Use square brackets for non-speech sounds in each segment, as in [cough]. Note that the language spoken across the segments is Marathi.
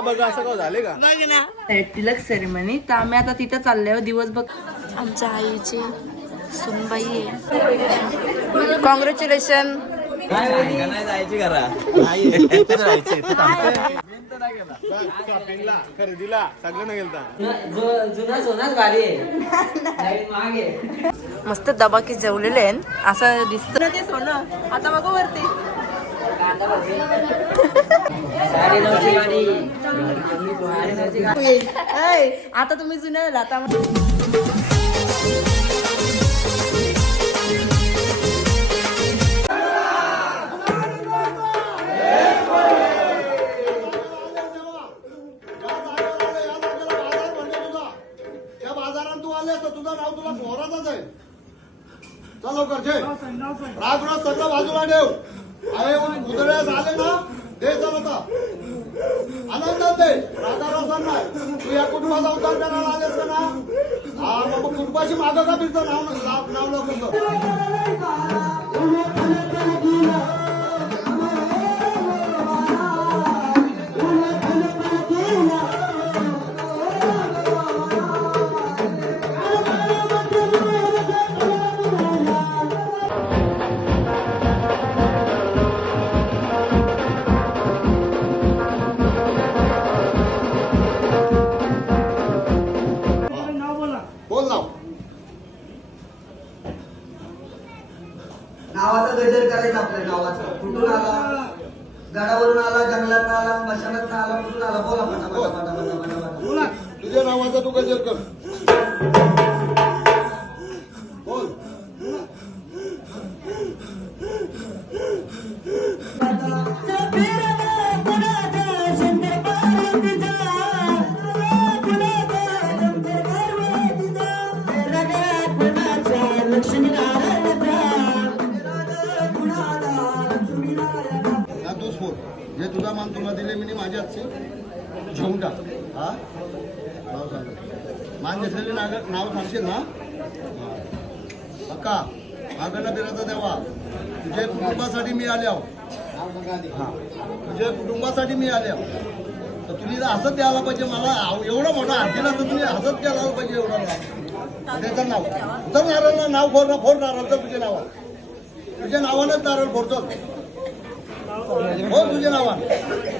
बघा बघा असं काय झाले का? बघ ना. तिलक सेरेमनी तर आम्ही आता तिथं चालल्यावर दिवस बघ आमच्या आईची सुनबाई आहे. कॉंग्रॅच्युलेशन नाही शॉपिंगला खरेदीला सगळं नाही गेलता. मस्त दबाकी जेवलेले असं दिसत. ते सोनं. आता बघू वरती. आता तुम्ही जुन्या झाला, आता तुझं नाव तुला मोहरातच आहे. चल लवकर राग रोज सगळं बाजूला ठेव. अरे उदळ्यास आले ना दे चल आता आनंदात दे राधा नाही तू या कुटुंबाचा उद्धार करायला आलेस का ना हा मग कुटुंबाची मागं का फिरतो नाव नाव नाव का तू गजर कर. नाव सांगशील ना? अक्का मागणं फिरायचं देवा. तुझ्या कुटुंबासाठी मी आले तुझ्या कुटुंबासाठी मी आले तर तुम्ही जर हसत द्यायला पाहिजे मला. एवढं मोठा हात दिला तर तुम्ही हसत द्यायला पाहिजे एवढं नाव. त्याचं नाव. तर नारळ नाव फोड ना फोड नारळ तर तुझ्या नावा तुझ्या नावानंच नारळ फोडतो हो तुझ्या नावानं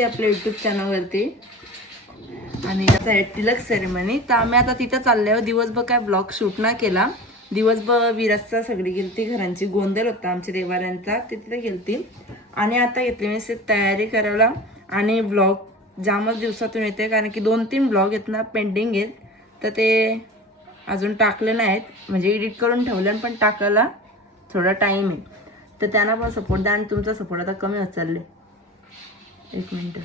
गाईज आपल्या यूट्यूब चॅनलवरती आणि आता आहे टिलक सेरेमनी तर आम्ही आता तिथं चालल्यावर दिवसभर काय ब्लॉग शूट ना केला. दिवसभर विराजचा सगळी गेलती घरांची. गोंधळ होता आमच्या देवाऱ्यांचा. ते तिथे गेलती आणि आता घेतली मी से तयारी करायला आणि ब्लॉग जामच दिवसातून येते. कारण की दोन तीन ब्लॉग आहेत ना पेंडिंग आहेत. तर ते अजून टाकले नाहीत. म्हणजे एडिट करून ठेवले पण टाकायला थोडा टाईम आहे. तर त्यांना पण सपोर्ट द्या आणि तुमचा सपोर्ट आता कमी होत चालले एक मिनटं.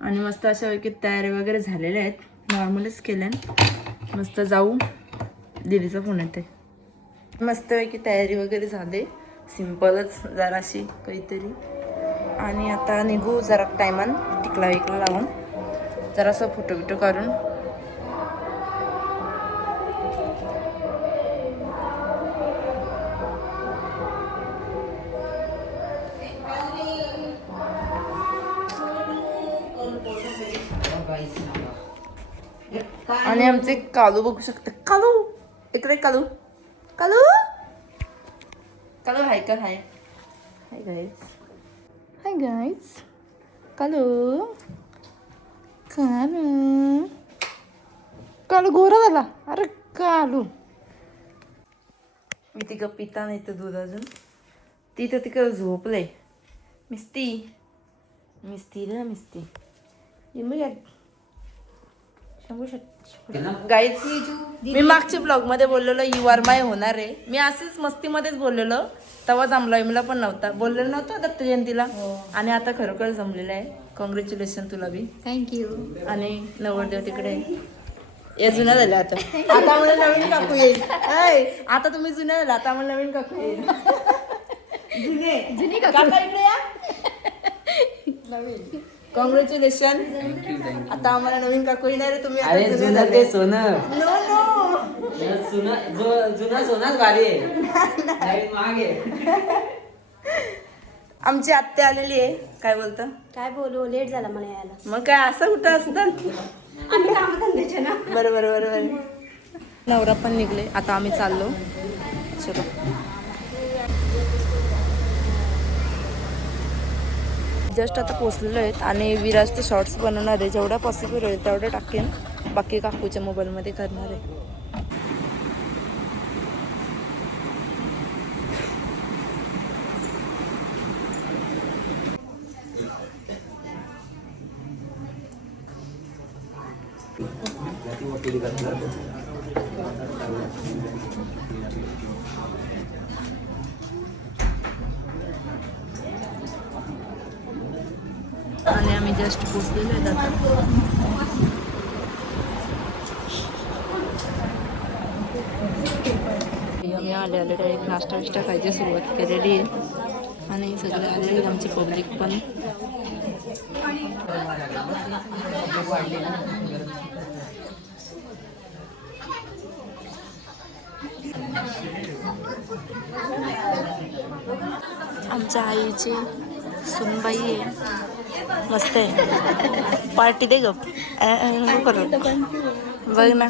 आणि मस्त अशा पैकी तयारी वगैरे झालेल्या आहेत. नॉर्मलच केल्यान मस्त जाऊ. दीदीचा फोन येते मस्तपैकी तयारी वगैरे झाली. सिम्पलच जराशी काहीतरी. आणि आता निघू जरा टायमान. टिकला विकला लावून. जरासं फोटो बिटो काढून. आणि आमचे कालू बघू शकता. कालू! इकडे कालू. कालू! कालू हाय का hi hi guys hi guys Kalu! Kalu! Kalu गोरा झाला. अरे कालू! मी तिकं पिता नाही तर दूध अजून. ती तर तिकडं झोपले मिस्ती. मिस्ती रे मिस्ती. ये या- गाईच मी मागच्या ब्लॉगमध्ये बोललेलो यू आर माय होणार आहे मी असंच मस्तीमध्येच बोललेलो तेव्हा जमला मला पण नव्हता. बोललेलो नव्हतं दत्त जयंतीला. आणि आता खरोखर जमलेलं आहे. कॉंग्रॅच्युलेशन तुला बी थँक्यू आणि नवरदेव तिकडे. या जुन्या झाल्या आता. [laughs] आता मला नवीन काकू येईल. आता तुम्ही जुन्या झाला आता मला नवीन काकू येईल. [laughs] जुने. जुने काका इकडे या. [laughs] नवीन. कॉंग्रॅच्युलेशन आता आम्हाला नवीन काकू येणार आहे तुम्ही आता अरे जुने जुनं झाले. ते सोनं. नो नो जुना जो जुना सोनाच भारी आहे. [laughs] नवीन महाग आहे. आमची आत्या आलेली आहे. काय बोलतं? काय बोलू लेट झाला मला यायला. मग काय असं कुठं असतं? आम्ही कामधंद्याचे ना. बरं बरं बरं बरं नवरा पण निघले. आता आम्ही चाललो. चलो. जस्ट आता पोचलेलो आहेत आणि विराज ते शॉर्ट्स बनवणार आहे. जेवढा पॉसिबल होईल तेवढं टाकेन. बाकी काकूच्या मोबाईलमध्ये करणार आहे आणि आम्ही जस्ट पोचलेलो आहेत आता आम्ही आले आले डायरेक्ट नाश्ता विष्टा खायची सुरुवात केलेली आहे. आणि सगळे आलेले आहेत. आमची पब्लिक पण. आमच्या आईची सुनबाई आहे. मस्त आहे. पार्टी दे नको करू. बघ ना.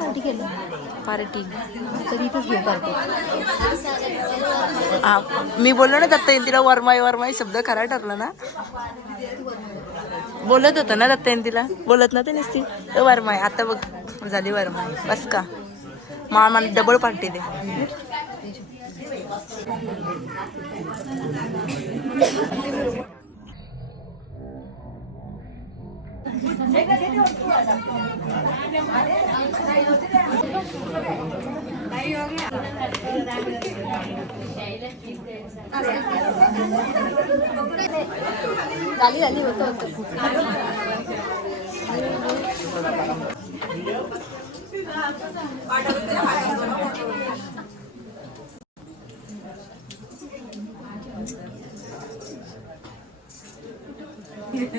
पार्टी केलं पार्टी तरी इथंच घेऊ पार्टी हा मी बोललो ना दत्त जयंतीला वरमाई वरमाई शब्द खरा ठरला ना. बोलत होतं ना दत्त जयंतीला. बोलत ना ते नसती वरमाई आता बघ झाली वरमाई. बस का. मा मला डबल पार्टी दे. गाली आली होतं होतं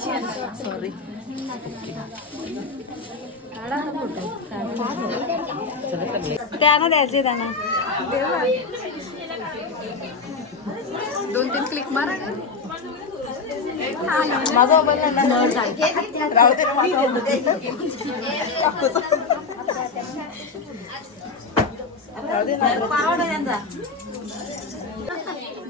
सॉरी त्यांना द्यायचे त्यांना दोन तीन क्लिक मारा माझा मोबाईल राहू दे रे, माझा मोबाईल. राहू दे ना.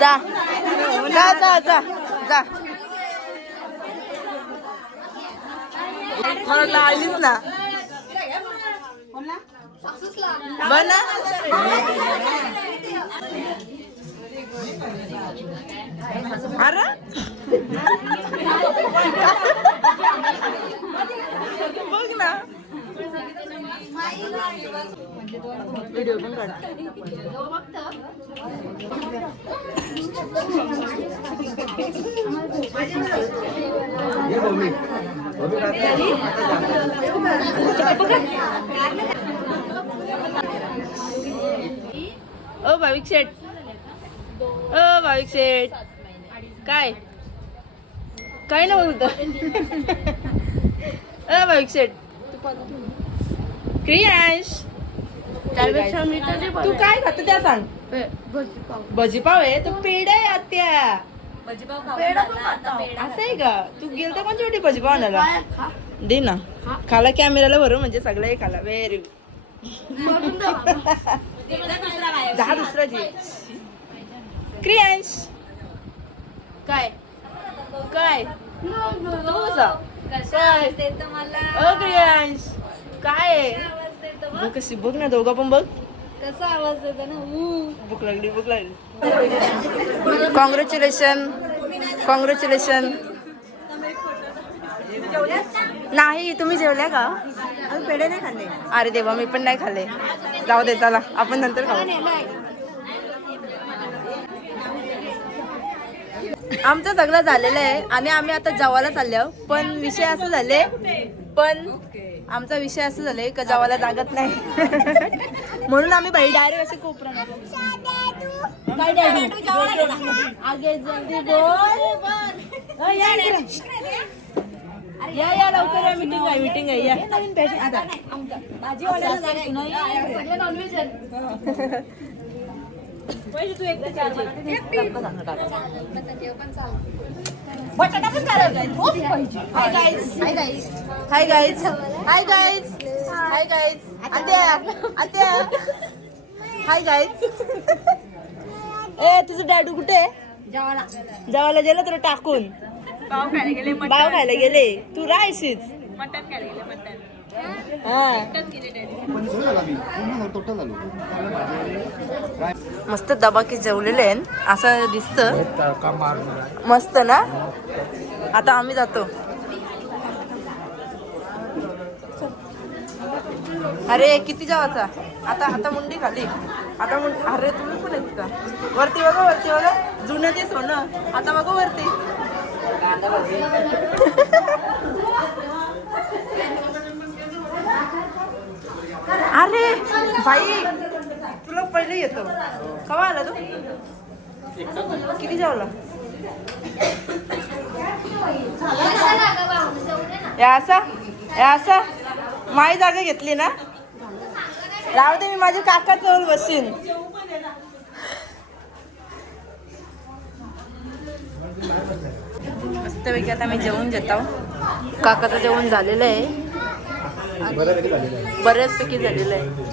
जा. जा जा जा जा. मला लावलीच ना. बना अरे. बघ ना. व्हिडिओ पण ओ भाविक शेठ. ओ भाविक शेठ. काय? काय ना बोलतो? अ भाविक शेठ. क्रियांश त्यापेक्षा मी तर तू काय खात त्या सांग. भजी पाव. आहे? तू पेड आहे आत्या. असं आहे का? तू गेल तर कोणत्या वाटी भजी पाव आणायला दे ना. खाला कॅमेराला भरू म्हणजे सगळं खाला. व्हेरी दहा दुसराची क्रियांश काय? काय? तू कसा? काय? क्रियांश काय? बघ कशी बघ ना दोघं पण बघ. कसा आवाज येतो ना? भूक लागली भूक लागली. कॉंग्रॅच्युलेशन कॉंग्रॅच्युलेशन नाही तुम्ही जेवल्या का? पेढे नाही खाल्ले. अरे देवा मी पण नाही खाल्ले. जाऊ दे चला आपण नंतर खाऊ. आमचं सगळं झालेलं आहे आणि आम्ही आता जेवायला चाललो पण विषय असं झाले पण आमचा विषय असं झाले का जेवायला जागत नाही. म्हणून आम्ही बाई डायरेक्ट असे कोपरा या. या लवकर या. मीटिंग आहे मीटिंग आहे. या. नवीन पॅशन आता. पहिले तू एकटं बटाटा पण hi guys hi guys hi guys hi guys आत्या. आत्या. हाय गाईज [laughs] ए तुझं डॅडू कुठे जेवायला गेलं तुला टाकून. पाव खायला गेले पाव खायला गेले. तू राहायशीच हा. [laughs] मस्त दबाकी जेवलेले आहे असं दिसत. मस्त ना? आता आम्ही जातो. अरे किती जावाचा आता आता मुंडी खाली. आता मुंडी अरे तुम्ही पण आहेत का? वरती बघा वरती बघा. जुनं ते सोनं. आता बघा वरती. अरे भाई तुला पहिले येतो. कवा आला तू? किती जेवला? असा असा माई जागा घेतली ना? राहू दे मी माझ्या काका जवळ बसीन. मस्तपैकी आता मी जेवून घेतो. काकाचं जेवण झालेलं आहे. बऱ्याचपैकी झालेलं आहे.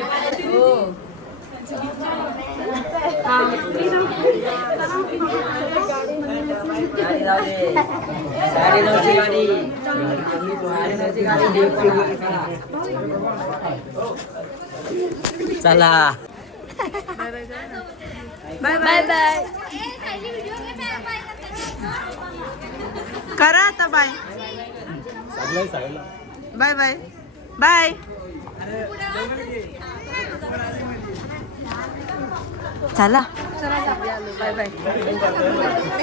हो गाडी जाऊ दे साडे नऊची गाडी साडे नऊची गाडी चला बाय बाय आता बाय बाय बाय बाय चला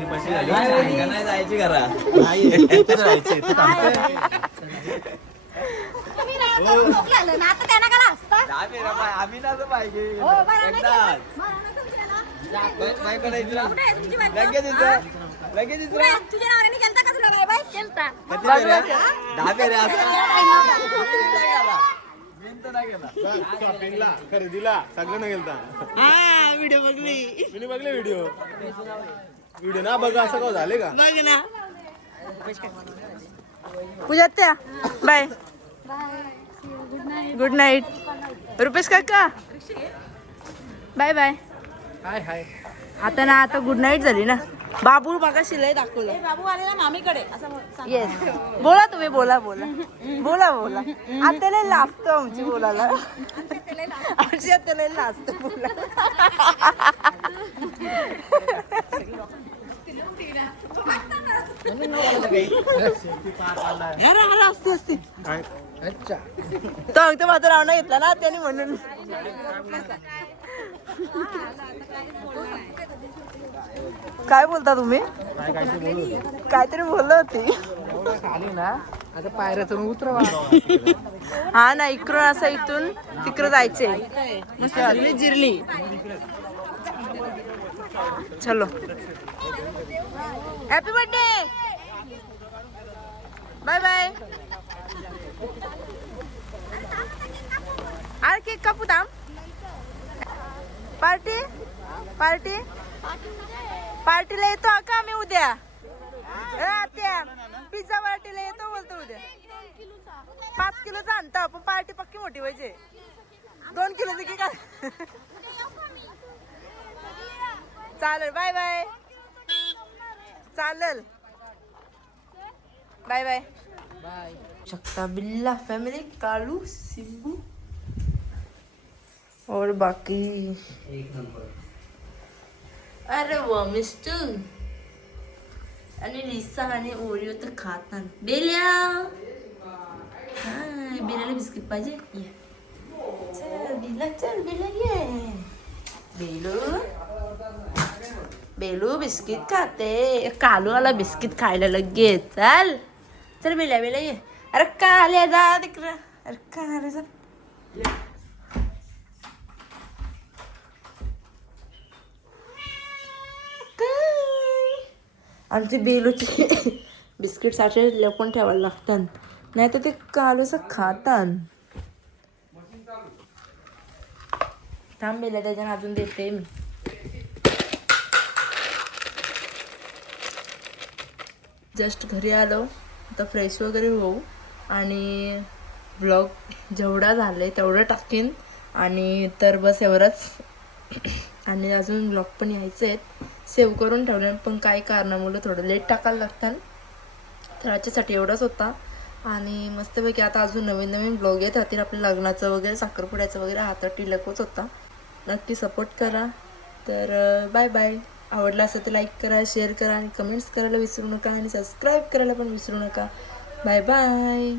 बाय बाय नाही जायची करा नाही बाय लगेच इथं लगेच इथं किती फेऱ्या दहा फेऱ्या शॉपिंगला खरेदीला सगळं नाही गेलता व्हिडिओ बघली. मी बघले व्हिडिओ. व्हिडिओ ना बघा असं का झाले का? बघ ना. पूजा त्या बाय. गुड नाईट रुपेश काका. बाय बाय हाय हाय आता ना आता गुड नाईट झाली ना. बाबू बघा शिलाई दाखवलं. बाबू आलेला मामीकडे. असं येस बोला तुम्ही बोला बोला. बोला बोला. आता लाजतो आमची बोलायला. आमची आता लाजतो बोला असते असते. तो अगदी माझं नाही घेतला ना त्याने म्हणून. काय बोलता तुम्ही? काहीतरी बोलत होती. खाली ना आता पायऱ्या चढून उतरवा. हा ना इकडून असं इथून तिकडं जायचे मस्त जिरली जिरली चलो. हॅपी बर्थडे बाय बाय अरे केक कापू थांब. पार्टी? पार्टी? पार्टीला येतो का मी उद्या? पिझ्झा पार्टीला येतो बोलतो उद्या. पाच किलोचा आणता पण पार्टी पक्की मोठी पाहिजे. दोन किलोची की काय? चालेल बाय बाय. चालेल. Bye bye. बाय. शकता बिल्ला फॅमिली कालू सिंबू. और बाकी एक नंबर। अरे वा मिस्टर। आणि लिसा आणि ओरिओ तर खातात बेल्या। हाय बेल्याला बिस्किट पाहिजे ये। चल बिला चल बेला ये। बेलू। बेलू बिस्किट खाते। कालू आला बिस्किट खायला लगेच चल। चल बेल्या बेल्या ये। अरे काल्या जा तिकडं अरे काल्या जा आमचे बेलूचे [laughs] बिस्किट साठे लपून ठेवायला लागतात. नाही तर ते कालूस खातात. थांब बेला त्याच्यानं अजून देते. मी जस्ट घरी आलो आता फ्रेश वगैरे होऊ. आणि ब्लॉग जेवढा झालं आहे तेवढं टाकीन. आणि तर बस एवढंच. आणि अजून ब्लॉग पण यायचे आहेत सेव्ह करून ठेवले पण काही कारणामुळे थोडं लेट टाकायला लागतात तर याच्यासाठी एवढंच होता. आणि मस्तपैकी आता अजून नवीन नवीन ब्लॉग येत राहतील. आपल्या लग्नाचं वगैरे साखरपुड्याचं वगैरे हातात टिलकच होता. नक्की सपोर्ट करा. तर बाय बाय आवडला असेल तर लाईक करा शेअर करा आणि कमेंट्स करायला विसरू नका आणि सबस्क्राईब करायला पण विसरू नका. Bye bye